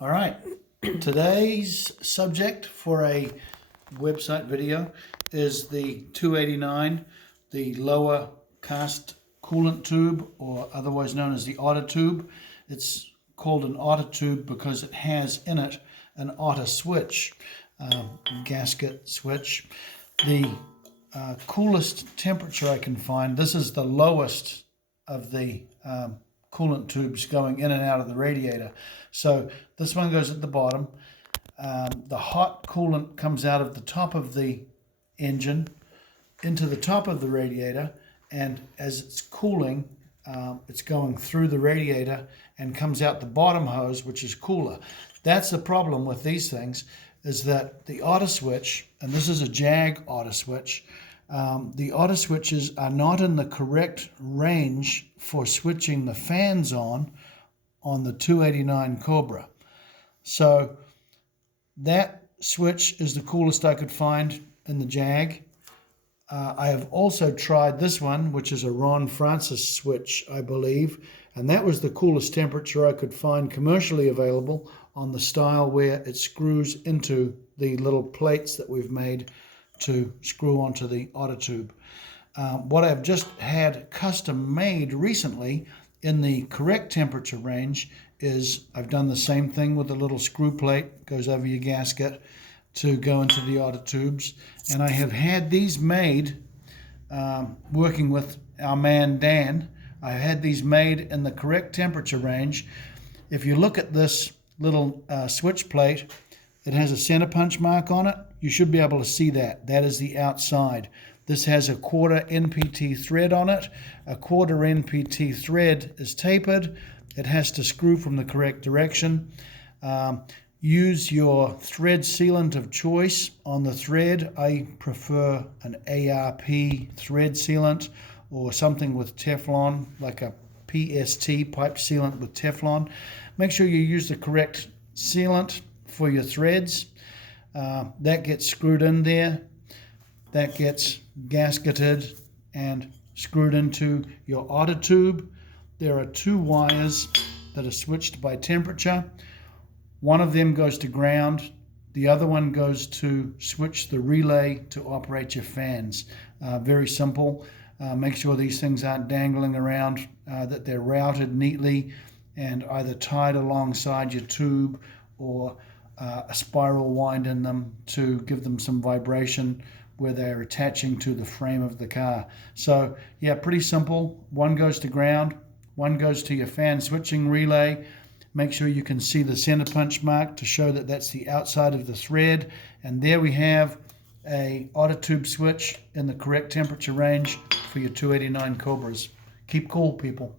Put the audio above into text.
All right, today's subject for a website video is the 289, the lower cast coolant tube, or otherwise known as the otter tube. It's called an otter tube because it has in it an otter switch, gasket switch. The coolest temperature I can find, this is the lowest of the coolant tubes going in and out of the radiator. So this one goes at the bottom. The hot coolant comes out of the top of the engine into the top of the radiator, and as it's cooling, it's going through the radiator and comes out the bottom hose, which is cooler. That's the problem with these things, is that the otter switch, and this is a Jag otter switch, the otter switches are not in the correct range for switching the fans on the 289 Cobra. So that switch is the coolest I could find in the Jag. I have also tried this one, which is a Ron Francis switch, I believe, and that was the coolest temperature I could find commercially available on the style where it screws into the little plates that we've made to screw onto the otter tube. What I've just had custom made recently in the correct temperature range is I've done the same thing with a little screw plate, goes over your gasket to go into the otter tubes. And I have had these made, working with our man Dan, I had these made in the correct temperature range. If you look at this little switch plate, it has a center punch mark on it. You should be able to see that. That is the outside. This has a 1/4 NPT thread on it. A 1/4 NPT thread is tapered. It has to screw from the correct direction. Use your thread sealant of choice on the thread. I prefer an ARP thread sealant or something with Teflon, like a PST, pipe sealant with Teflon. Make sure you use the correct sealant for your threads. That gets screwed in there. That gets gasketed and screwed into your otter tube. There are 2 wires that are switched by temperature. One of them goes to ground. The other one goes to switch the relay to operate your fans. Very simple. Make sure these things aren't dangling around, that they're routed neatly and either tied alongside your tube or a spiral wind in them to give them some vibration where they're attaching to the frame of the car. So yeah, pretty simple. One goes to ground, one goes to your fan switching relay. Make sure you can see the center punch mark to show that that's the outside of the thread. And there we have a otter tube switch in the correct temperature range for your 289 Cobras. Keep cool, people.